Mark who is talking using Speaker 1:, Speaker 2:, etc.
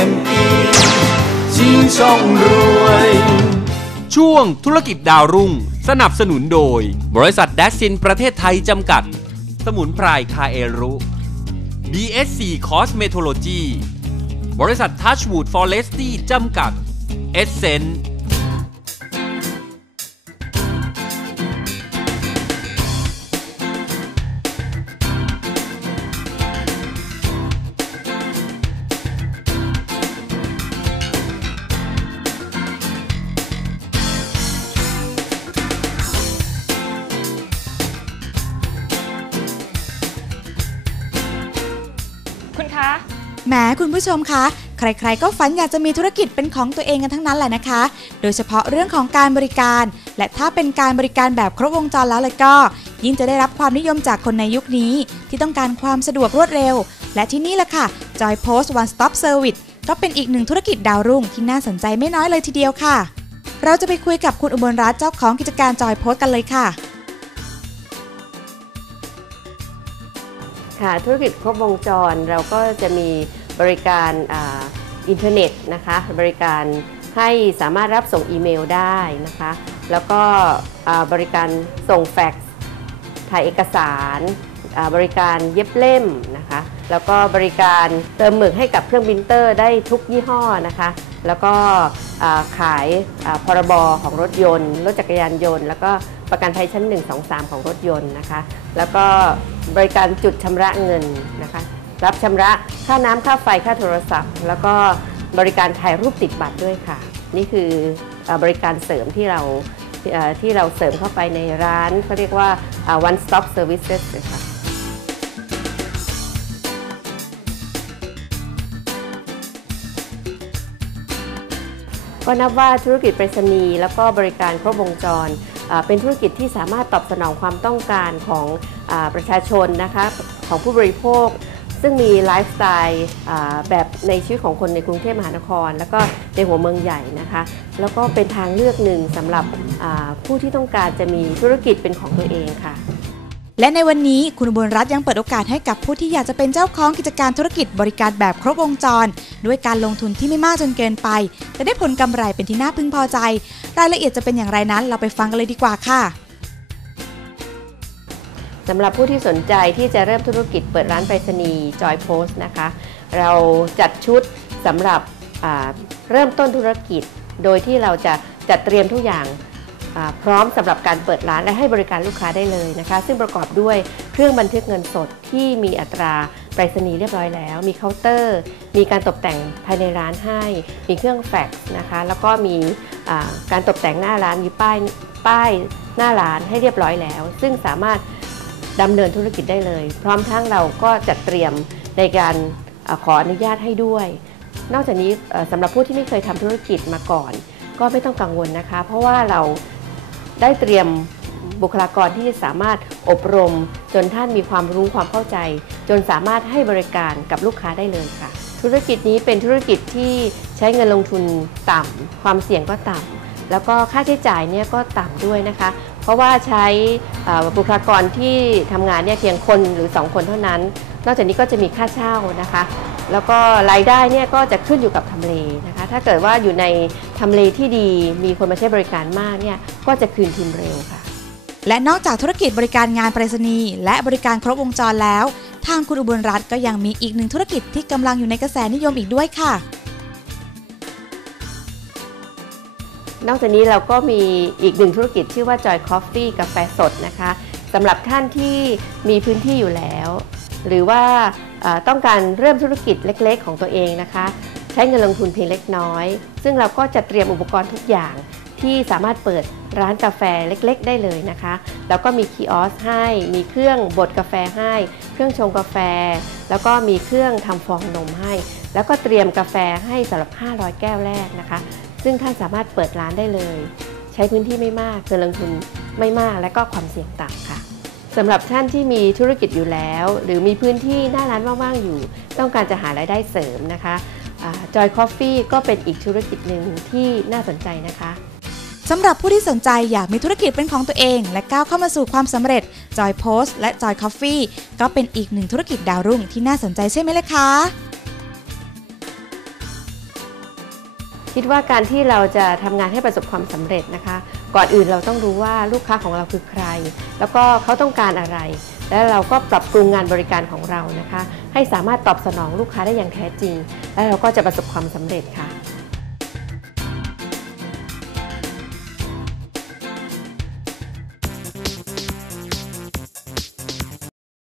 Speaker 1: PME 轻松รวย
Speaker 2: ช่วงธุรกิจดาวรุ่ง สนับสนุนโดย บริษัทแดซินประเทศไทยจำกัด สมุนไพรคาเอรุ BSC Cosmetology บริษัททัชวูดฟอเรสตี้จำกัด เอ
Speaker 3: เซน
Speaker 4: แหมคุณผู้ชมคะ ใครๆ ก็ฝันอยากจะมีธุรกิจเป็นของตัวเองกันทั้งนั้นแหละนะคะ โดยเฉพาะเรื่องของการบริการ และถ้าเป็นการบริการแบบครบวงจรแล้วเลยก็ ยิ่งจะได้รับความนิยมจากคนในยุคนี้ ที่ต้องการความสะดวกรวดเร็ว และที่นี่แหละค่ะ Joy Post One Stop Service ก็เป็นอีกหนึ่งธุรกิจดาวรุ่งที่น่าสนใจไม่น้อยเลยทีเดียวค่ะ เราจะไปคุยกับคุณอุบลรัตน์เจ้าของกิจการ Joy Post กันเลยค่ะ
Speaker 5: ค่ะธุรกิจครบวงจรเราก็จะมี บริการอ,อินเทอร์เน็ตนะคะบริการให้สามารถรับส่งอีเมลได้นะคะ แล้วก็บริการส่งแฟกซ์ถ่ายเอกสารบริการเย็บเล่มนะคะ แล้วก็บริการเติมหมึกให้กับเครื่องบินเตอร์ได้ทุกยี่ห้อนะคะ แล้วก็ขายพรบของรถยนต์ รถจักรยานยนต์ แล้วก็ประกันภัยชั้น 1 2 3 ของรถยนต์นะคะ แล้วก็บริการจุดชำระเงินนะคะ รับชำระค่าน้ำค่าไฟค่าโทรศัพท์ แล้วก็บริการถ่ายรูปติดบัตรด้วยค่ะ นี่คือบริการเสริมที่เราที่เราเสริมเข้าไปในร้านเขาเรียกว่า one stop services เลยค่ะก็นับว่าธุรกิจไปรษณีย์แล้วก็บริการครบวงจร เป็นธุรกิจที่สามารถตอบสนองความต้องการของอประชาชนนะคะของผู้บริโภค ซึ่งมีไลฟ์สไตล์แบบในชีวิตของคนในกรุงเทพมหานคร แล้วก็ในหัวเมืองใหญ่นะคะ แล้วก็เป็นทางเลือกหนึ่งสำหรับผู้ที่ต้องการจะมีธุรกิจเป็นของตัวเองค่ะ
Speaker 4: และในวันนี้คุณอุบลรัตน์ยังเปิดโอกาสให้กับผู้ที่อยากจะเป็นเจ้าของกิจการธุรกิจบริการแบบครบวงจร ด้วยการลงทุนที่ไม่มากจนเกินไปจะได้ผลกำไรเป็นที่น่าพึงพอใจ รายละเอียดจะเป็นอย่างไรนั้นเราไปฟังกันเลยดีกว่าค่ะ
Speaker 5: สำหรับผู้ที่สนใจที่จะเริ่มธุรกิจเปิดร้านไปรษณีย์ Joy Post นะคะ เราจัดชุดสำหรับเริ่มต้นธุรกิจ โดยที่เราจะจัดเตรียมทุกอย่างพร้อมสำหรับการเปิดร้านและให้บริการลูกค้าได้เลยนะคะ ซึ่งประกอบด้วยเครื่องบันทึกเงินสดที่มีอัตราไปรษณีย์เรียบร้อยแล้ว มีเคาน์เตอร์ มีการตกแต่งภายในร้านให้ มีเครื่องแฟกซ์นะคะ แล้วก็มีการตกแต่งหน้าร้านมีป้ายป้ายหน้าร้านให้เรียบร้อยแล้ว ซึ่งสามารถ ดำเนินธุรกิจได้เลย พร้อมทั้งเราก็จัดเตรียมในการขออนุญาตให้ด้วย นอกจากนี้สำหรับผู้ที่ไม่เคยทำธุรกิจมาก่อน ก็ไม่ต้องกังวลนะคะ เพราะว่าเราได้เตรียมบุคลากรที่จะสามารถอบรม จนท่านมีความรู้ความเข้าใจ จนสามารถให้บริการกับลูกค้าได้เลยค่ะ ธุรกิจนี้เป็นธุรกิจที่ใช้เงินลงทุนต่ำความเสี่ยงก็ต่ำแล้วก็ค่าใช้จ่ายเนี่ยก็ต่ำด้วยนะคะ เพราะว่าใช้บุคลากรที่ทำงานเนี่ยเพียงคนหรือ 2 คนเท่านั้น นอกจากนี้ก็จะมีค่าเช่านะคะ แล้วก็รายได้เนี่ยก็จะขึ้นอยู่กับทำเลนะคะ ถ้าเกิดว่าอยู่ในทำเลที่ดีมีคนมาใช้บริการมากเนี่ยก็จะคืนทุนเร็วค่ะ
Speaker 4: และนอกจากธุรกิจบริการงานไปรษณีย์และบริการครบวงจรแล้ว ทางคุณอุบลรัตน์ก็ยังมีอีกหนึ่งธุรกิจที่กำลังอยู่ในกระแสนิยมอีกด้วยค่ะ
Speaker 5: นอกจากนี้เราก็มีอีกหนึ่งธุรกิจชื่อว่า Joy Coffee กาแฟสดนะคะสำหรับท่านที่มีพื้นที่อยู่แล้ว หรือว่าต้องการเริ่มธุรกิจเล็กๆ ของตัวเองนะคะ ใช้เงินลงทุนเพียงเล็กน้อย ซึ่งเราก็จะเตรียมอุปกรณ์ทุกอย่างที่สามารถเปิดร้านกาแฟเล็กๆ ได้เลยนะคะ แล้วก็มีคีออสให้ มีเครื่องบดกาแฟให้ เครื่องชงกาแฟ แล้วก็มีเครื่องทำฟองนมให้ แล้วก็เตรียมกาแฟให้สำหรับ 500 แก้วแรกนะคะ ซึ่งท่านสามารถเปิดร้านได้เลย ใช้พื้นที่ไม่มากเงินลงทุนไม่มากและก็ความเสี่ยงต่ำค่ะสำหรับท่านที่มีธุรกิจอยู่แล้ว หรือมีพื้นที่หน้าร้านว่างๆอยู่ ต้องการจะหารายได้เสริมนะคะจอยคอฟฟี่ก็เป็นอีกธุรกิจหนึ่งที่น่าสนใจนะคะ
Speaker 4: สำหรับผู้ที่สนใจอยากมีธุรกิจเป็นของตัวเอง และก้าวเข้ามาสู่ความสำเร็จ Joy Post และ Joy Coffee ก็เป็นอีกหนึ่งธุรกิจดาวรุ่งที่น่าสนใจใช่ไหมล่ะคะ
Speaker 5: คิดว่าการที่เราจะทำงานให้ประสบความสำเร็จนะคะ ก่อนอื่นเราต้องรู้ว่าลูกค้าของเราคือใคร แล้วก็เขาต้องการอะไร แล้วเราก็ปรับปรุงงานบริการของเรานะคะ ให้สามารถตอบสนองลูกค้าได้อย่างแท้จริง และเราก็จะประสบความสำเร็จค่ะ